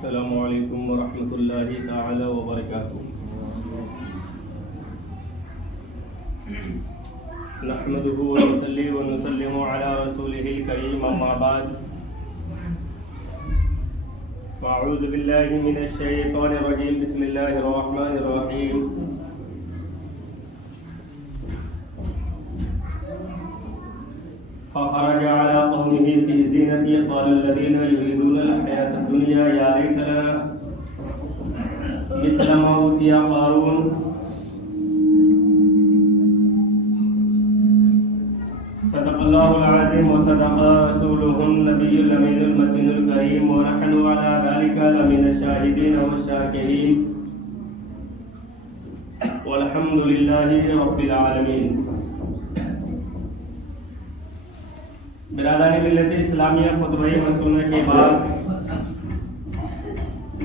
السلام علیکم ورحمۃ اللہ تعالی وبرکاتہ۔ نحمده ونصلي ونسلم على رسوله الكريم، اما بعد فاعوذ باللہ من الشیطان الرجیم، بسم اللہ الرحمن الرحیم۔ فخرج على قومه في زينته قال الذين يريدون الحياة الدنيا يا ليت لنا مثل ما أوتي قارون صدق الله العظيم وصدق رسوله النبي الأمين المتين الكريم، ونحن على ذلك لمن الشاهدين والشاكرين، والحمد لله رب العالمين۔ برادران ملت اسلامیہ، خطبہ مسنہ کے بعد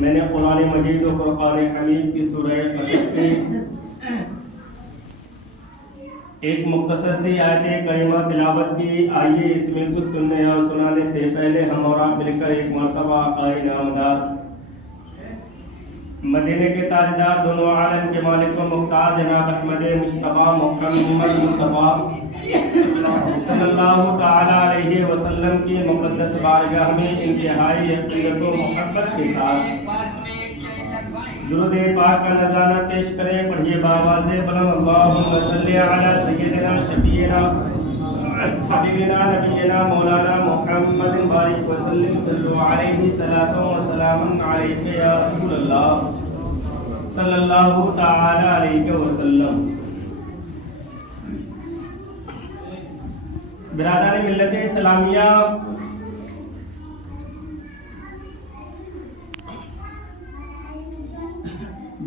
میں نے قرآن مجید و فرقان حمید کی سورہ قصص کی ایک مختصر سی آیت کریمہ تلاوت کی۔ آئیے اس میں کچھ سننے اور سنانے سے پہلے ہم اور آپ مل کر ایک مرتبہ آقا نامدار، مدینے کے تاجدار، دونوں عالم کے مالک و مختار جناب احمد مصطفیٰ محمد مصطفیٰ صلی اللہ تعالی علیہ وسلم کی مقدس بارگاہ میں انتہائی عقیدت و محبت کے ساتھ درود پاک کا نذرانہ پیش کریں۔ پڑھیے بآواز بلند، اللہم صلی علی سیدنا شفیعنا حبیبنا نبینا مولانا محمد بارک وسلم، صلو علیہ صلاۃ و سلام علیک یا رسول اللہ صلی اللہ تعالی علیہ وسلم۔ برادران ملت اسلامیہ،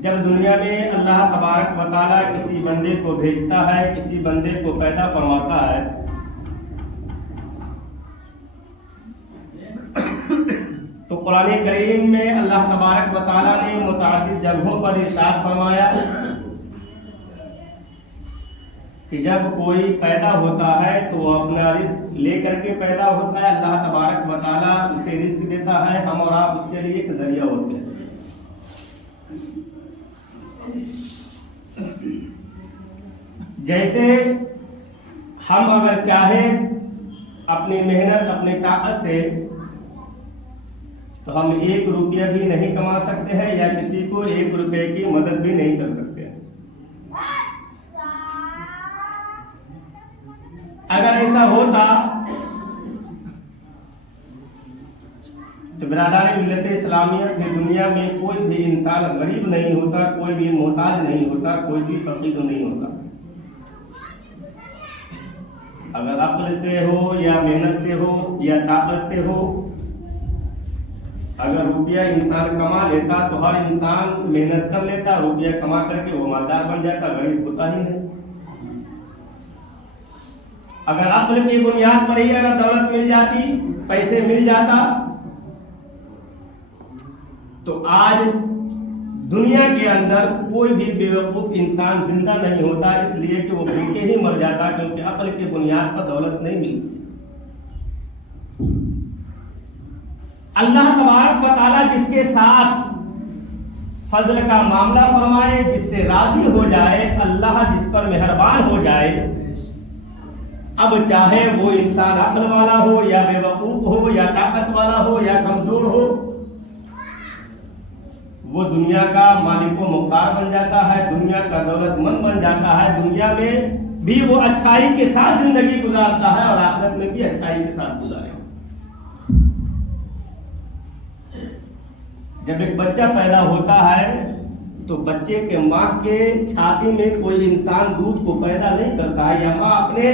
جب دنیا میں اللہ تبارک و تعالیٰ کسی بندے کو بھیجتا ہے، کسی بندے کو پیدا فرماتا ہے، تو قرآن کریم میں اللہ تبارک و تعالیٰ نے متعدد جگہوں پر ارشاد فرمایا کہ جب کوئی پیدا ہوتا ہے تو وہ اپنا رزق لے کر کے پیدا ہوتا ہے، اللہ تبارک و تعالیٰ اسے رزق دیتا ہے، ہم اور آپ اس کے لیے ایک ذریعہ ہوتے ہیں۔ جیسے ہم اگر چاہیں اپنی محنت اپنی طاقت سے تو ہم 1 روپیہ بھی نہیں کما سکتے ہیں، یا کسی کو 1 روپے کی مدد بھی نہیں کر سکتے ہیں۔ اگر ایسا ہوتا تو برادران ملت اسلامیہ کی دنیا میں کوئی بھی انسان غریب نہیں ہوتا، کوئی بھی محتاج نہیں ہوتا، کوئی بھی فقیر نہیں ہوتا۔ اگر عقل سے ہو یا محنت سے ہو یا طاقت سے ہو، اگر روپیہ انسان کما لیتا تو ہر انسان محنت کر لیتا، روپیہ کما کر کے وہ مالدار بن جاتا، غریب ہوتا ہی نہیں۔ اگر عقل کی بنیاد پر ہی اگر دولت مل جاتی، پیسے مل جاتا، تو آج دنیا کے اندر کوئی بھی بیوقوف انسان زندہ نہیں ہوتا، اس لیے کہ وہ بھوکے ہی مر جاتا، کیونکہ عقل کی بنیاد پر دولت نہیں ملتی۔ اللہ تبارک و تعالیٰ جس کے ساتھ فضل کا معاملہ فرمائے، جس سے راضی ہو جائے، اللہ جس پر مہربان ہو جائے، اب چاہے وہ انسان عقل والا ہو یا بے وقوف ہو یا طاقت والا ہو یا کمزور ہو، وہ دنیا کا مالک و مختار بن جاتا ہے، دنیا کا دولت مند بن جاتا ہے، دنیا میں بھی وہ اچھائی کے ساتھ زندگی گزارتا ہے اور آخرت میں بھی اچھائی کے ساتھ گزارے۔ جب ایک بچہ پیدا ہوتا ہے تو بچے کے ماں کے چھاتی میں کوئی انسان دودھ کو پیدا نہیں کرتا ہے، یا ماں اپنے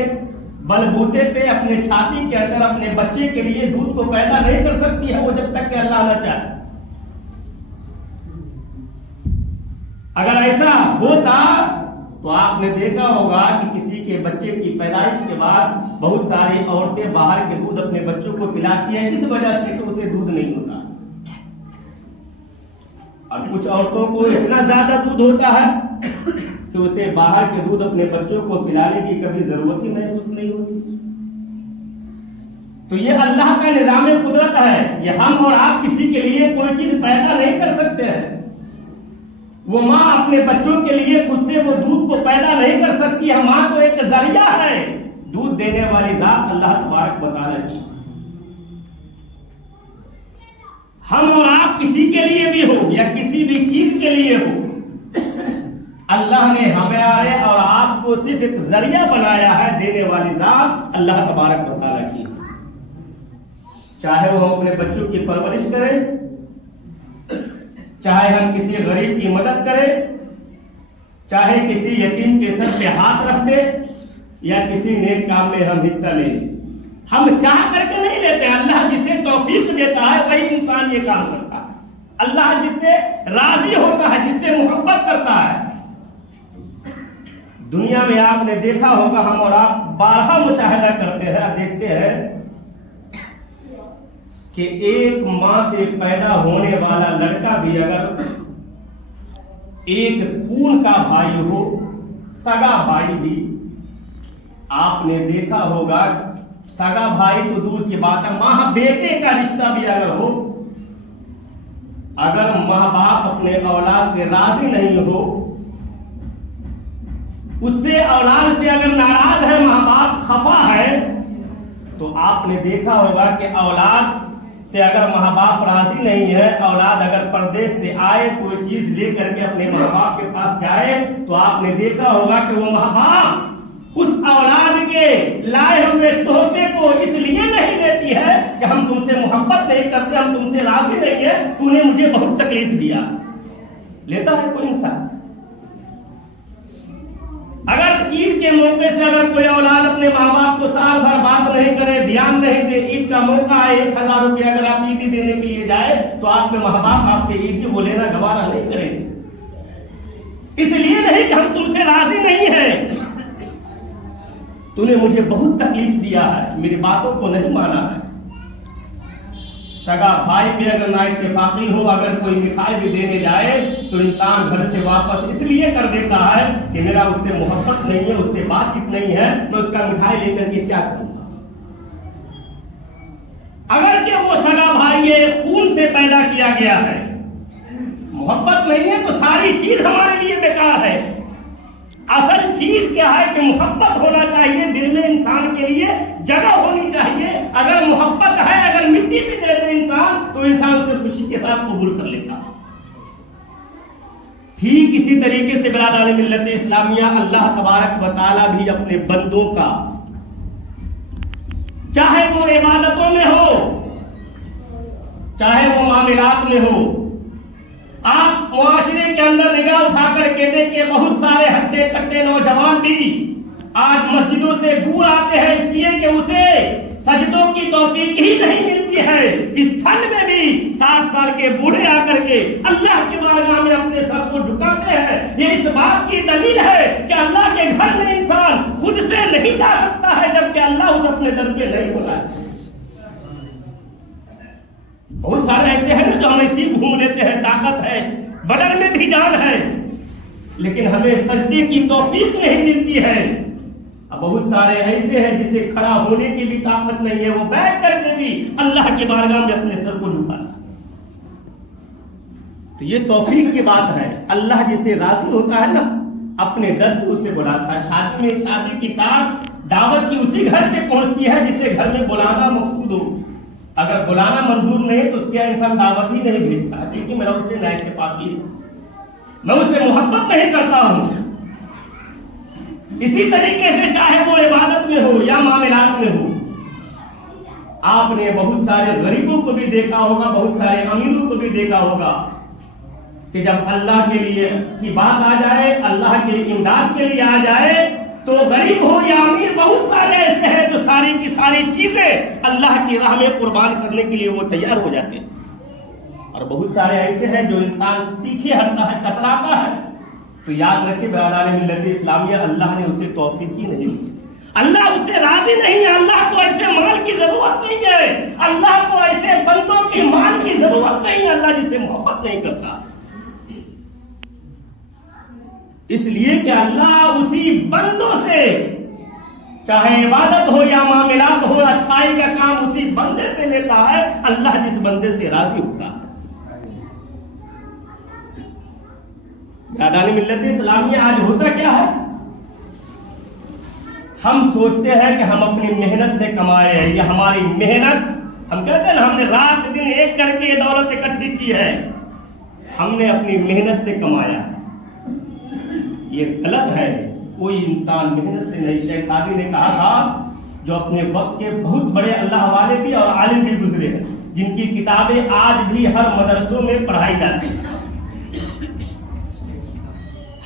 بل بوتے پہ اپنے چھاتی کے اندر اپنے بچے کے لیے دودھ کو پیدا نہیں کر سکتی ہے، وہ جب تک کہ اللہ نہ چاہے۔ اگر ایسا ہوتا تو آپ نے دیکھا ہوگا کہ کسی کے بچے کی پیدائش کے بعد بہت ساری عورتیں باہر کے دودھ اپنے بچوں کو پلاتی ہیں، اس وجہ سے کہ اسے دودھ نہیں ہوتا، اور کچھ عورتوں کو اتنا زیادہ دودھ ہوتا ہے کہ اسے باہر کے دودھ اپنے بچوں کو پلانے کی کبھی ضرورت ہی محسوس نہیں ہوتی۔ تو یہ اللہ کا نظام قدرت ہے. یہ ہم اور آپ کسی کے لیے کوئی چیز پیدا نہیں کر سکتے ہیں. وہ ماں اپنے بچوں کے لیے خود سے وہ دودھ کو پیدا نہیں کر سکتی ہے. ماں تو ایک ذریعہ ہے. دودھ دینے والی ذات اللہ تبارک و تعالی کی. ہم اور آپ کسی کے لیے بھی ہو یا کسی بھی چیز کے لیے ہو, اللہ نے ہمیں اور آپ کو صرف ایک ذریعہ بنایا ہے. دینے والی ذات اللہ تبارک و تعالی کی. چاہے وہ ہم اپنے بچوں کی پرورش کریں, چاہے ہم کسی غریب کی مدد کریں, چاہے کسی یتیم کے سر پہ ہاتھ رکھ دیں یا کسی نیک کام میں ہم حصہ لیں, ہم چاہ کر کے نہیں لیتے. اللہ جسے توفیق دیتا ہے وہی انسان یہ کام کرتا ہے. اللہ جس سے راضی ہوتا ہے, جس سے محبت کرتا ہے. دنیا میں آپ نے دیکھا ہوگا, ہم اور آپ بارہا مشاہدہ کرتے ہیں, دیکھتے ہیں کہ ایک ماں سے پیدا ہونے والا لڑکا بھی اگر ایک خون کا بھائی ہو, سگا بھائی بھی, آپ نے دیکھا ہوگا سگا بھائی تو دور کی بات ہے, ماں بیٹے کا رشتہ بھی اگر ہو, اگر ماں باپ اپنے اولاد سے راضی نہیں ہو, اس سے اولاد سے اگر ناراض ہے, ماں باپ خفا ہے, تو آپ نے دیکھا ہوگا کہ اولاد سے اگر ماں باپ راضی نہیں ہے, اولاد اگر پردیس سے آئے کوئی چیز لے کر کے اپنے ماں باپ کے پاس جائے, تو آپ نے دیکھا ہوگا کہ وہ ماں باپ اس اولاد کے لائے ہوئے تحفے کو اس لیے نہیں دیتی ہے کہ ہم تم سے محبت نہیں کرتے, ہم تم سے راضی نہیں ہے, تو نے مجھے بہت تکلیف دیا. لیتا ہے کوئی انسان؟ اگر عید کے موقع سے اگر کوئی اولاد اپنے ماں باپ کو سال بھر بات نہیں کرے, دھیان نہیں دے, عید کا موقع ہے 1000 روپے اگر آپ عیدی دینے کے لیے جائے, تو آپ کے ماں باپ آپ سے عیدی وہ لینا گوارا نہیں کریں گے. اس لیے نہیں کہ ہم تم سے راضی نہیں ہیں, تو نے مجھے بہت تکلیف دیا ہے, میری باتوں کو نہیں مانا ہے. سگا بھائی بھی اگر نا اتفاقی ہو, اگر کوئی مٹھائی بھی دینے جائے, تو انسان گھر سے واپس اس لیے کر دیتا ہے کہ میرا اس سے محبت نہیں ہے, اس سے بات چیت نہیں ہے, میں اس کا مٹھائی لے کر کے کیا کروں گا. اگرچہ وہ سگا بھائی خون سے پیدا کیا گیا ہے, محبت نہیں ہے تو ساری چیز ہمارے لیے بیکار ہے. اصل چیز کیا ہے کہ محبت ہونا چاہیے دل میں, انسان کے لیے جگہ ہونی چاہیے. اگر محبت ہے, اگر مٹی بھی دے دے انسان, تو انسان اسے خوشی کے ساتھ قبول کر لیتا. ٹھیک اسی طریقے سے برادران ملت اسلامیہ, اللہ تبارک و تعالی بھی اپنے بندوں کا, چاہے وہ عبادتوں میں ہو, چاہے وہ معاملات میں ہو, آپ معاشرے کے اندر نگاہ اٹھا کر کے دیکھیں, بہت سارے ہٹے کٹے نوجوان بھی آج مسجدوں سے دور آتے ہیں اس لیے کہ اسے سجدوں کی توفیق ہی نہیں ملتی ہے. اس ٹھنڈ میں بھی 60 سال کے بوڑھے آ کر کے اللہ کی بارگاہ میں اپنے سر کو جھکاتے ہیں. یہ اس بات کی دلیل ہے کہ اللہ کے گھر میں انسان خود سے نہیں جا سکتا ہے, جبکہ اللہ اسے اپنے در پہ نہیں بلایا. بہت سارے ایسے ہیں جو ہم ایسی گھوم لیتے ہیں, طاقت ہے, بدن میں بھی جان ہے, لیکن ہمیں سجدے کی توفیق نہیں ملتی ہے. اب بہت سارے ایسے ہیں جسے کھڑا ہونے کی بھی طاقت نہیں ہے, وہ بیٹھ کر کے بھی اللہ کی بارگاہ میں اپنے سر کو جھکاتا. تو یہ توفیق کی بات ہے. اللہ جسے راضی ہوتا ہے نا, اپنے در کو اسے بلاتا ہے. شادی میں شادی کی کارڈ دعوت کی اسی گھر پہ پہنچتی ہے جسے گھر میں بلانا مقصود ہو. اگر بلانا منظور نہیں تو اس کے انسان دعوت ہی نہیں بھیجتا, کیونکہ میرا اس سے نہ اتفاقی ہے, میں اس سے محبت نہیں کرتا ہوں. اسی طریقے سے چاہے وہ عبادت میں ہو یا معاملات میں ہو, آپ نے بہت سارے غریبوں کو بھی دیکھا ہوگا, بہت سارے امیروں کو بھی دیکھا ہوگا کہ جب اللہ کے لیے کی بات آ جائے, اللہ کے امداد کے لیے آ جائے, تو غریب ہو یا امیر, بہت سارے ایسے ہیں جو ساری کی ساری چیزیں اللہ کی راہ میں قربان کرنے کے لیے وہ تیار ہو جاتے ہیں. اور بہت سارے ایسے ہیں جو انسان پیچھے ہٹتا ہے, کتراتا ہے. تو یاد رکھیں برادران ملت اسلامیہ, اللہ نے اسے توفیق ہی نہیں دی. اللہ اس سے راضی نہیں ہے. اللہ کو ایسے مال کی ضرورت نہیں ہے, اللہ کو ایسے بندوں کی مال کی ضرورت نہیں ہے. اللہ جسے محبت نہیں کرتا, اس لیے کہ اللہ اسی بندوں سے چاہے عبادت ہو یا معاملات ہو، اچھائی کا کام اسی بندے سے لیتا ہے اللہ جس بندے سے راضی ہوتا ہے۔ برادران ملت اسلامیہ، آج ہوتا کیا ہے؟ ہم سوچتے ہیں کہ ہم اپنی محنت سے کمائے ہیں، یہ ہماری محنت، ہم کہتے ہیں نا ہم نے رات دن ایک کر کے یہ دولت اکٹھی کی ہے، ہم نے اپنی محنت سے کمایا۔ یہ غلط ہے، کوئی انسان محنت سے نہیں۔ شیخ سعدی نے کہا تھا جو اپنے وقت کے بہت بڑے اللہ والے بھی اور عالم بھی گزرے ہیں، جن کی کتابیں آج بھی ہر مدرسوں میں پڑھائی جاتی ہیں۔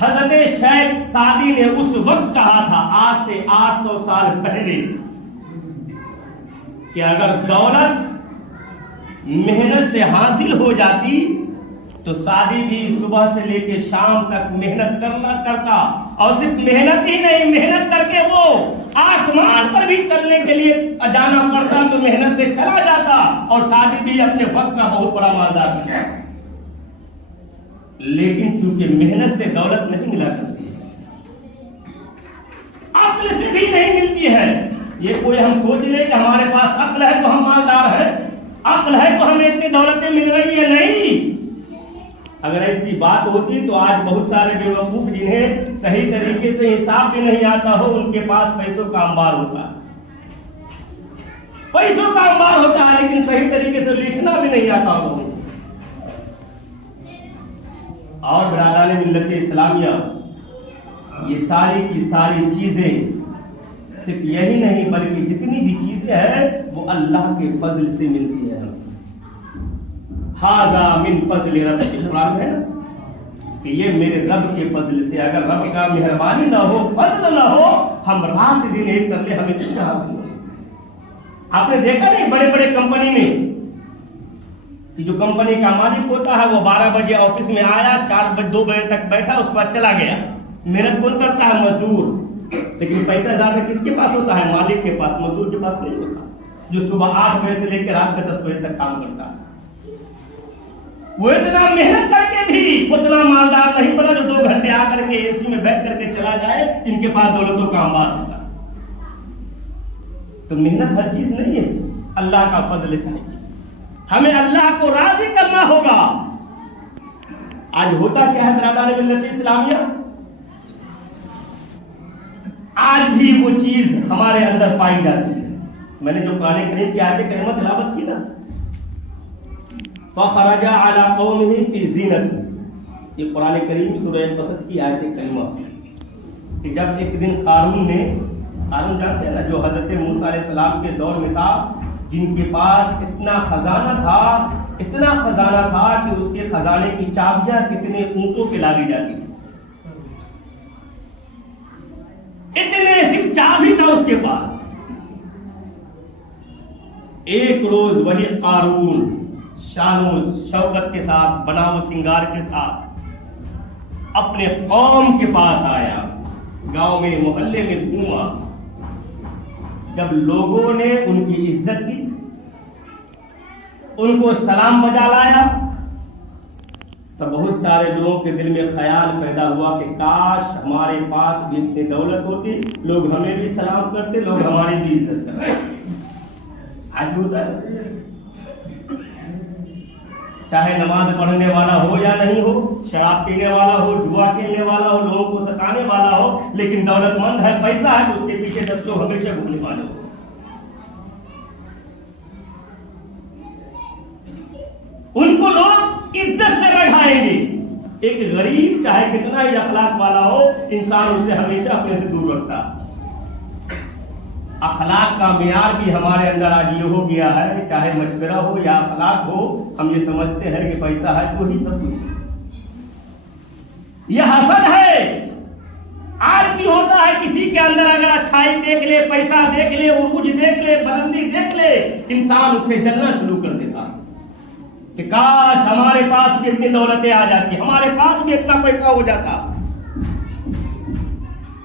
حضرت شیخ سعدی نے اس وقت کہا تھا، آج سے 800 سال پہلے، کہ اگر دولت محنت سے حاصل ہو جاتی تو سعدی بھی صبح سے لے کے شام تک محنت کرتا اور صرف محنت ہی نہیں، محنت کر کے وہ آسمان پر بھی چلنے کے لیے جانا پڑتا تو محنت سے چلا جاتا، اور سعدی بھی اپنے وقت کا بہت بڑا مالدار تھا۔ لیکن چونکہ محنت سے دولت نہیں ملا کرتی، عقل سے بھی نہیں ملتی ہے۔ یہ کوئی ہم سوچ لے کہ ہمارے پاس عقل ہے تو ہم مالدار ہیں، عقل ہے تو ہمیں اتنی دولتیں مل رہی ہیں، نہیں۔ اگر ایسی بات ہوتی تو آج بہت سارے بیوقوف جنہیں صحیح طریقے سے حساب بھی نہیں آتا ہو، ان کے پاس پیسوں کا انبار ہوتا ہے، پیسوں کا انبار ہوتا ہے، لیکن صحیح طریقے سے لکھنا بھی نہیں آتا ہو۔ اور برادران ملت اسلامیہ، یہ ساری کی ساری چیزیں صرف یہی نہیں بلکہ جتنی بھی چیزیں ہیں وہ اللہ کے فضل سے ملتی ہیں۔ ھذا من فضل ربی، قرآن ہے کہ یہ میرے رب کے فضل سے، اگر رب کا مہربانی نہ ہو، فضل نہ ہو، ہم رات دن ایک کر لے ہمیں کچھ حاصل نہیں۔ آپ نے دیکھا نہیں بڑے بڑے کمپنی میں کہ جو کمپنی کا مالک ہوتا ہے وہ 12 بجے آفس میں آیا، 2 بجے تک بیٹھا، اس کے بعد چلا گیا۔ محنت کون کرتا ہے؟ مزدور۔ لیکن پیسہ زیادہ کس کے پاس ہوتا ہے؟ مالک کے پاس، مزدور کے پاس نہیں ہوتا، جو صبح 8 بجے سے لے کے رات کے 10 بجے تک کام کرتا ہے۔ وہ اتنا محنت کر کے بھی اتنا مالدار نہیں بنا جو 2 گھنٹے آ کر کے اے سی میں بیٹھ کر کے چلا جائے، ان کے پاس دولتوں کا انبار ہوتا۔ تو محنت ہر چیز نہیں ہے، اللہ کا فضل چاہیے، ہمیں اللہ کو راضی کرنا ہوگا۔ آج ہوتا کیا ہے برادران ملت اسلامیہ؟ آج بھی وہ چیز ہمارے اندر پائی جاتی ہے۔ میں نے جو قرآن کریم کی آیت کریمہ تلاوت کی نا، فخرج علی قومہ فی زینتہ، یہ قرآن کریم سورہ قصص کی آیت کریمہ، کہ جب ایک دن قارون جانتے ہیں نا، جو حضرت موسیٰ علیہ السلام کے دور میں تھا، جن کے پاس اتنا خزانہ تھا کہ اس کے خزانے کی چابیاں کتنے اونٹوں پہ لاگی جاتی تھی، اتنے صرف چابی تھا اس کے پاس۔ ایک روز وہی قارون شان و شوکت کے ساتھ، بنا و سنگار کے ساتھ اپنے قوم کے پاس آیا، گاؤں میں محلے میں گھوما۔ جب لوگوں نے ان کی عزت کی، ان کو سلام بجا لایا، تو بہت سارے لوگوں کے دل میں خیال پیدا ہوا کہ کاش ہمارے پاس بھی اتنی دولت ہوتی، لوگ ہمیں بھی سلام کرتے، لوگ ہماری بھی عزت کرتے۔ آج ہوتا ہے، چاہے نماز پڑھنے والا ہو یا نہیں ہو، شراب پینے والا ہو، جوا کھیلنے والا ہو، لوگوں کو ستانے والا ہو، لیکن دولت مند ہے، پیسہ ہے، تو اس کے پیچھے 10 لوگ ہمیشہ گھومنے والے ہو۔ ان کو لوگ عزت سے بیٹھائیں گے۔ ایک غریب چاہے کتنا ہی اخلاق والا ہو، انسان اسے ہمیشہ اپنے سے دور رکھتا۔ اخلاق کا معیار بھی ہمارے اندر آج یہ ہو گیا ہے، چاہے مشورہ ہو یا اخلاق ہو، ہم یہ سمجھتے ہیں کہ پیسہ ہے تو ہی سب کچھ۔ یہ حسد ہے، آج بھی ہوتا ہے، کسی کے اندر اگر اچھائی دیکھ لے، پیسہ دیکھ لے، عروج دیکھ لے، بلندی دیکھ لے، انسان اس سے جلنا شروع کر دیتا کہ کاش ہمارے پاس بھی اتنی دولتیں آ جاتی، ہمارے پاس بھی اتنا پیسہ ہو جاتا۔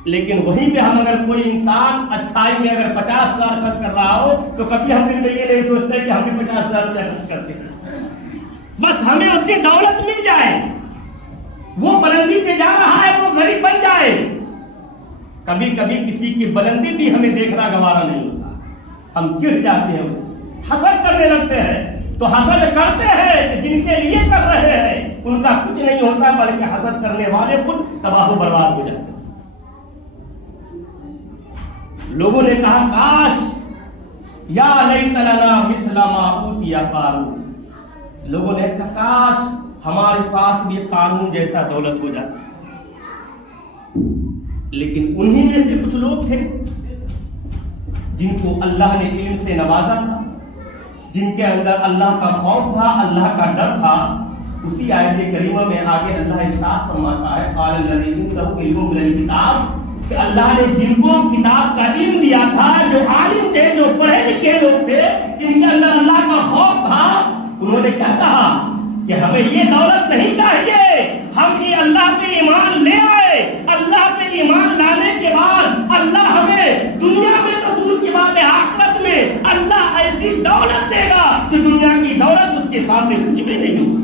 لیکن وہیں پہ ہم اگر کوئی انسان اچھائی میں اگر 50,000 خرچ کر رہا ہو تو کبھی ہم دل میں یہ نہیں سوچتے کہ ہم بھی 50,000 روپیہ خرچ کرتے ہیں، بس ہمیں اتنی دولت مل جائے، وہ بلندی پہ جا رہا ہے وہ غریب بن جائے، کبھی کبھی کسی کی بلندی بھی ہمیں دیکھنا گوارا نہیں ہوتا، ہم چڑ جاتے ہیں، اس حسد کرنے لگتے ہیں، تو حسد کرتے ہیں کہ جن کے لیے کر رہے ہیں ان کا کچھ نہیں ہوتا، بلکہ حسد کرنے والے خود تباہ و برباد ہو جاتے ہیں۔ لوگوں نے کہا کاش یا لیت لنا مثل ما اوتی قارون، لوگوں نے کہا کاش ہمارے پاس بھی قارون جیسا دولت ہو جاتا، لیکن انہی میں سے کچھ لوگ تھے جن کو اللہ نے علم سے نوازا تھا، جن کے اندر اللہ کا خوف تھا، اللہ کا ڈر تھا۔ اسی آیت کریمہ میں آگے اللہ ارشاد فرماتا ہے قال الذی عنده علم من الکتاب، کہ اللہ نے جن کو کتاب کا علم دیا تھا، جو عالم تھے، جو پڑھے لکھے لوگ تھے، جن کے اندر اللہ کا خوف تھا، انہوں نے کیا کہا کہ ہمیں یہ دولت نہیں چاہیے، ہم یہ اللہ پہ ایمان لے آئے، اللہ پہ ایمان لانے کے بعد اللہ ہمیں دنیا میں تو دور کی بات ہے، آخرت میں اللہ ایسی دولت دے گا کہ دنیا کی دولت اس کے سامنے کچھ بھی نہیں ہوگی۔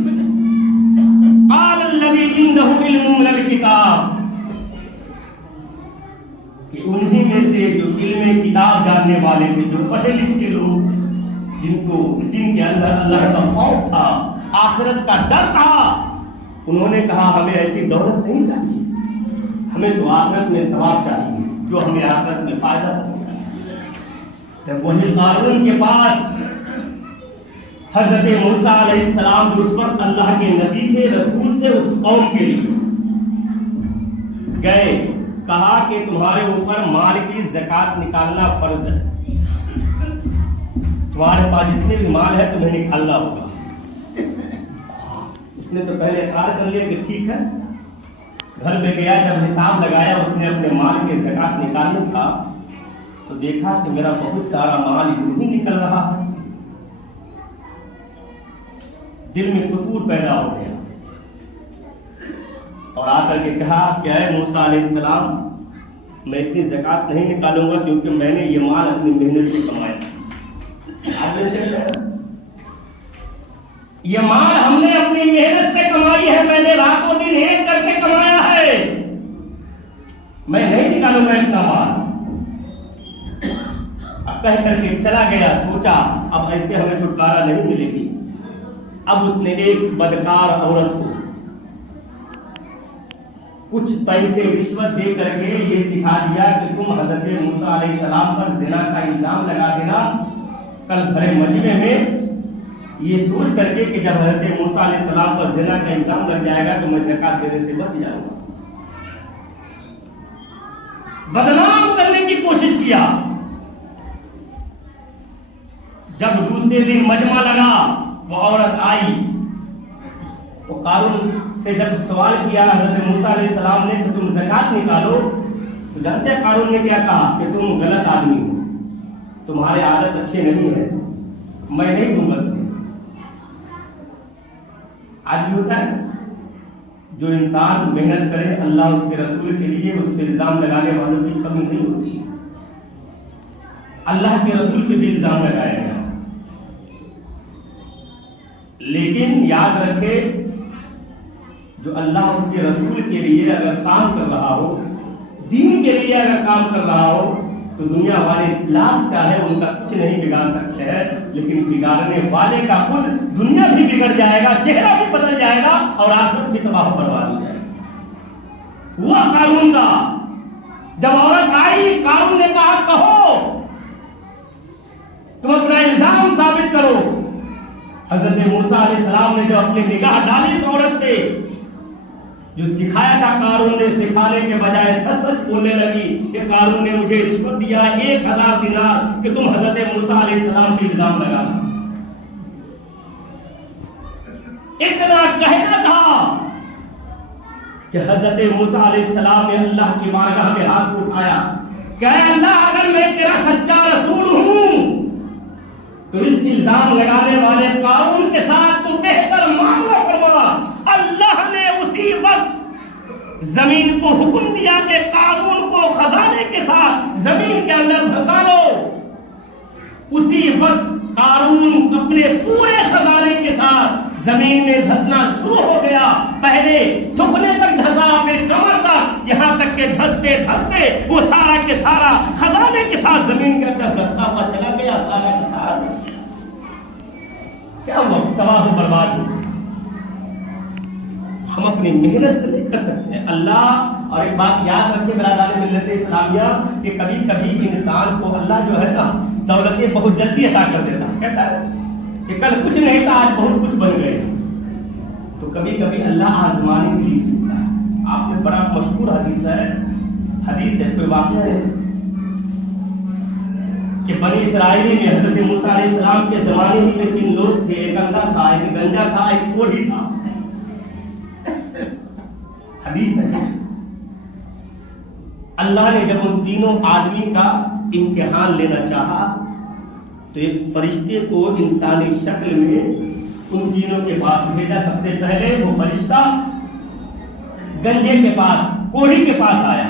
قال الذی عنده علم من الکتاب، کہ انہی میں سے جو علم کتاب جاننے والے تھے، جو پڑھے لکھے لوگ، جن کے اندر اللہ کا خوف تھا، آخرت کا ڈر تھا، انہوں نے کہا ہمیں ایسی دولت نہیں چاہیے، ہمیں تو آخرت میں ثواب چاہیے جو ہمیں آخرت میں فائدہ دے۔ جب وہی قارون کے پاس حضرت موسیٰ علیہ السلام جو اس وقت اللہ کے نبی تھے، رسول تھے، اس قوم کے لیے گئے، کہا کہ تمہارے اوپر مال کی زکات نکالنا فرض ہے، تمہارے پاس جتنے بھی مال ہے تمہیں نکالنا ہوگا۔ اس نے تو پہلے اقرار کر لیا کہ ٹھیک ہے، گھر میں گیا، جب حساب لگایا اس نے اپنے مال کے زکات نکالنا تھا تو دیکھا کہ میرا بہت سارا مال نہیں نکل رہا ہے، دل میں فطور پیدا ہو گیا اور آ کر کے کہا کہ اے موسیٰ علیہ السلام، میں اتنی زکات نہیں نکالوں گا کیونکہ میں نے یہ مال اپنی محنت سے کمایا، یہ مال ہم نے اپنی محنت سے کمائی ہے، میں نے راتوں دن ایک کر کے کمایا ہے، میں نہیں نکالوں گا اتنا مال۔ اب کہہ کر کے چلا گیا، سوچا اب ایسے ہمیں چھٹکارا نہیں ملے گی۔ اب اس نے ایک بدکار عورت کو کچھ پیسے رشوت دے کر کے یہ سکھا دیا کہ تم حضرت موسیٰ علیہ السلام پر زنا کا الزام لگا دینا، کل بھرے مجمع میں یہ سوچ کر کے کہ جب حضرت موسیٰ علیہ السلام پر زنا کا الزام لگ جائے گا تو میں زکات دینے سے بچ جاؤں گا۔ بدنام کرنے کی کوشش کیا۔ جب دوسرے دن مجمع لگا، وہ عورت آئی، وہ قارون سے جب سوال کیا حضرت موسیٰ علیہ السلام نے کہ تم زکات نکالو، تو جانتے ہیں قارون نے کیا کہا کہ تم غلط آدمی ہو، تمہارے عادت اچھے نہیں ہے، میں نہیں دوں گا۔ آج بھی ہوتا ہے جو انسان محنت کرے اللہ اس کے رسول کے لیے، اس پہ الزام لگانے والوں کی کمی نہیں ہوتی، اللہ کے رسول پہ بھی الزام لگایا گیا۔ لیکن یاد رکھے جو اللہ اس کے رسول کے لیے اگر کام کر رہا ہو، دین کے لیے اگر کام کر رہا ہو، تو دنیا والے لاکھ چاہے ان کا کچھ نہیں بگاڑ سکتے ہیں، لیکن بگاڑنے والے کا خود دنیا بھی بگڑ جائے گا، چہرہ بھی بدل جائے گا اور آخرت بھی تباہ برباد ہو جائے گا۔ ہوا قارون کا، جب عورت آئی قارون نے کہا کہو، تم اپنا الزام ثابت کرو۔ حضرت موسیٰ علیہ السلام نے جو اپنی نگاہ ڈالی اس عورت پہ، جو سکھایا تھا قارون نے، سکھانے کے بجائے سچ سچ بولنے لگی کہ قارون نے مجھے رشوت دیا 1000 دینار کہ تم حضرت موسیٰ علیہ السلام پہ الزام لگانا۔ اتنا کہنا تھا کہ حضرت موسیٰ علیہ السلام نے اللہ کی بارگاہ میں ہاتھ اٹھایا کہ اے اللہ، اگر میں تیرا سچا رسول ہوں تو اس الزام لگانے والے قارون کے ساتھ تو بہتر معاملہ کروا۔ اللہ نے اسی وقت زمین کو حکم دیا کہ قارون کو خزانے کے ساتھ زمین کے اندر دھسا لو۔ اسی وقت قارون اپنے پورے خزانے کے ساتھ زمین میں دھسنا شروع ہو گیا. پہلے تھکنے تک دھسا اپنے کمر تک, یہاں تک کہ دھستے دھستے وہ سارا کے سارا خزانے کے ساتھ زمین کے اندر دھستا ہوا چلا گیا. سارا کے ساتھ کیا ہوا؟ تباہ و برباد ہو. ہم اپنی محنت سے نہیں کر سکتے. اللہ اور ایک بات یاد رکھے برادران ملت اسلامیہ کہ کبھی کبھی انسان کو اللہ جو ہے نا دولتیں بہت جلدی عطا کر دیتا. کہتا ہے کہ کل کچھ نہیں تھا آج بہت کچھ بن گئے. تو کبھی کبھی اللہ آزمانے کے لیے دیتا ہے. آپ نے بڑا مشہور حدیث ہے کوئی واقعہ ہے کہ بنی اسرائیل میں حضرت موسیٰ علیہ السلام کے زمانے ہی میں 3 لوگ تھے. ایک اندھا تھا, ایک گنجا تھا, ایک کوڑھی تھا. حدیث ہے اللہ نے جب ان تینوں آدمی کا امتحان لینا چاہا تو ایک فرشتے کو انسانی شکل میں ان تینوں کے پاس بھیجا. سب سے پہلے وہ فرشتہ گنجے کے پاس, کوڑھی کے پاس آیا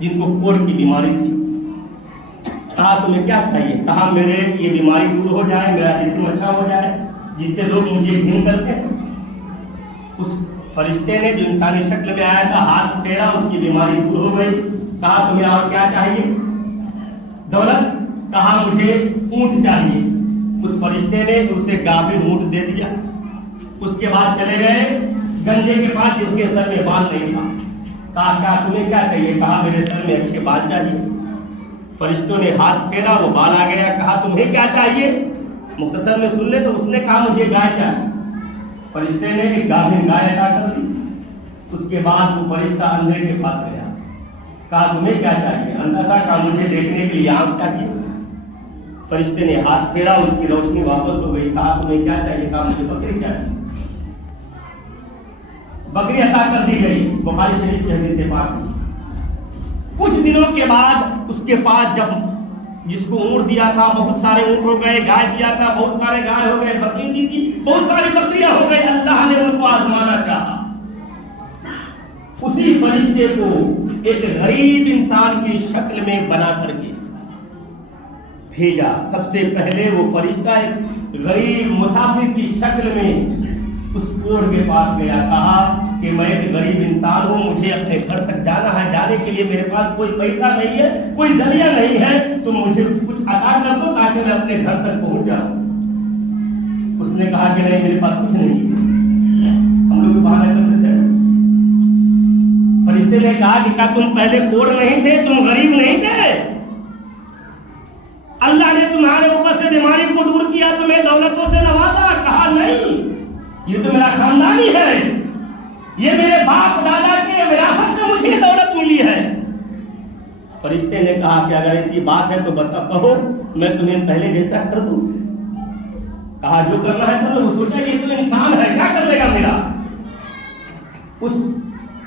جن کو کوڑھ کی بیماری تھی. کہا تمہیں کیا چاہیے؟ کہا میرے یہ بیماری دور ہو جائے, میرا جسم اچھا ہو جائے جس سے لوگ مجھے گھن کرتے ہیں. اس فرشتے نے جو انسانی شکل میں آیا تھا ہاتھ پھیرا, اس کی بیماری دور ہو گئی. کہا تمہیں اور کیا چاہیے؟ دولت. کہا مجھے اونٹ چاہیے. اس فرشتے نے اسے گابن اونٹ دے دیا. اس کے بعد چلے گئے گنجے کے پاس جس کے سر میں بال نہیں تھا. کہا تمہیں کیا چاہیے؟ کہا میرے سر میں اچھے بال چاہیے. فرشتوں نے ہاتھ پھیرا, وہ بال آ گیا. کہا تمہیں کیا چاہیے؟ مختصر میں سن لے. تو اس نے کہا مجھے گائے چاہیے. فرشتے نے ایک گابن گائے عطا کر دی. اس کے بعد وہ فرشتہ اندھے کے پاس گیا. کہا تمہیں کیا چاہیے؟ اندھا تھا. کہا مجھے دیکھنے کے لیے آنکھ چاہیے. فرشتے نے ہاتھ پھیرا, اس کی روشنی واپس ہو گئی. کہا تمہیں کیا چاہیے؟ کہا مجھے بکری چاہیے. بکری عطا کر دی گئی. بخاری شریف کی حدیث پاک. کچھ دنوں کے بعد اس کے پاس جب جس کو اونٹ دیا تھا بہت سارے اونٹ ہو گئے, گائے دیا تھا بہت سارے گائے ہو گئے, بکری دی تھی بہت ساری بکریاں ہو گئی. اللہ نے ان کو آزمانا چاہا. اسی فرشتے کو ایک غریب انسان کی شکل میں بنا کر کے بھیجا. سب سے پہلے وہ فرشتہ ایک غریب مسافر کی شکل میں اس کوڑ کے پاس گیا. کہا کہ میں ایک غریب انسان ہوں, مجھے اپنے گھر تک جانا ہے. جانے کے لیے میرے پاس کوئی پیسہ نہیں ہے, کوئی ذریعہ نہیں ہے, تو مجھے کچھ عطا کر دو تاکہ میں اپنے گھر تک پہنچ جاؤں. اس نے کہا کہ نہیں میرے پاس کچھ نہیں ہے. ہم لوگ بہانے کرتے تھے. فرشتے نے کہا کہ کیا تم پہلے کوڑ نہیں تھے, تم غریب نہیں تھے؟ اللہ نے تمہارے اوپر سے بیماری کو دور کیا, تمہیں دولتوں سے نوازا. کہا نہیں, یہ تو میرا خاندانی ہے, یہ میرے باپ دادا کے وراثت سے مجھے دولت ملی ہے. فرشتے نے کہا کہ اگر ایسی بات ہے تو کہو, میں تمہیں پہلے جیسا کر دوں. کہا جو کرنا ہے کرو. وہ سوچا کہ تم انسان ہے, کیا کر لے گا میرا. اس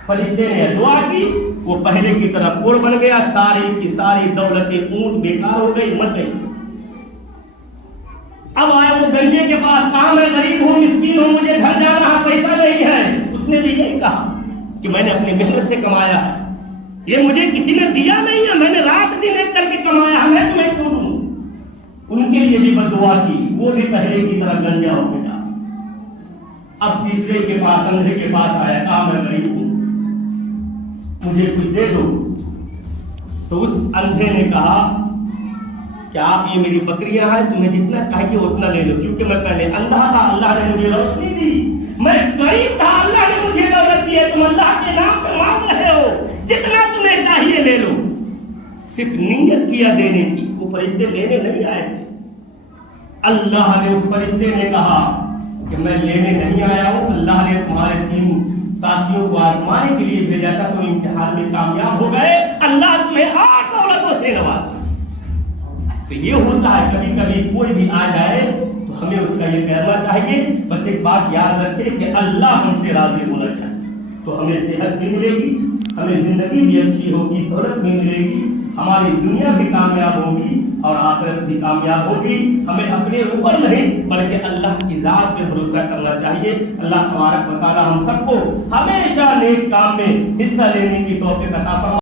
فرشتے نے دعا کی, وہ پہلے کی طرح کوڑ بن گیا. ساری کی ساری دولتیں اونٹ بیکار ہو گئی, مر گئی. اب آیا وہ گنجے کے پاس. کہا میں غریب ہوں, مسکین ہوں, مجھے گھر جانا ہے, پیسہ نہیں ہے. اس نے بھی یہی کہا کہ میں نے اپنی محنت سے کمایا ہے, یہ مجھے کسی نے دیا نہیں ہے, میں نے رات دن ایک کر کے کمایا ہے, میں تمہیں کیوں دوں. ان کے لیے بھی بد دعا کی, وہ بھی پہلے کی طرح گنجا ہو گیا. اب تیسرے کے پاس, اندھے کے پاس آیا. کہا میں غریب ہوں, مجھے کچھ دے دو. تو اس اندھے نے کہا کہ آپ یہ میری بکریاں ہیں, تمہیں جتنا چاہیے اتنا لے لو, کیونکہ میں پہلے اندھا تھا, اللہ نے مجھے روشنی دی. میں غریب تھا, اللہ نے مجھے دولت دی ہے, تم اللہ کے نام پہ مانگ رہے ہو, جتنا تمہیں چاہیے لے لو. صرف نیت کیا دینے کی. وہ فرشتے لینے نہیں آئے تھے. اللہ نے اس فرشتے نے کہا کہ میں لینے نہیں آیا ہوں, اللہ نے تمہارے 3 ساتھیوں کو آزمانے کے لیے بھیجا تھا, تم امتحان میں کامیاب ہو گئے, اللہ تمہیں اور دولتوں سے نوازا. تو یہ ہوتا ہے کبھی کبھی کوئی بھی آ جائے تو ہمیں اس کا یہ کہنا چاہیے. بس ایک بات یاد رکھے کہ اللہ ہم سے راضی ہونا چاہیے تو ہمیں صحت بھی ملے گی, ہمیں زندگی بھی اچھی ہوگی, دولت بھی ملے گی, ہماری دنیا بھی کامیاب ہوگی اور آخرت بھی کامیاب ہوگی. ہمیں اپنے اوپر نہیں بلکہ اللہ کی ذات پہ بھروسہ کرنا چاہیے. اللہ تبارک و تعالی ہم سب کو ہمیشہ نیک کام میں حصہ لینے کی توفیق عطا فرمائے.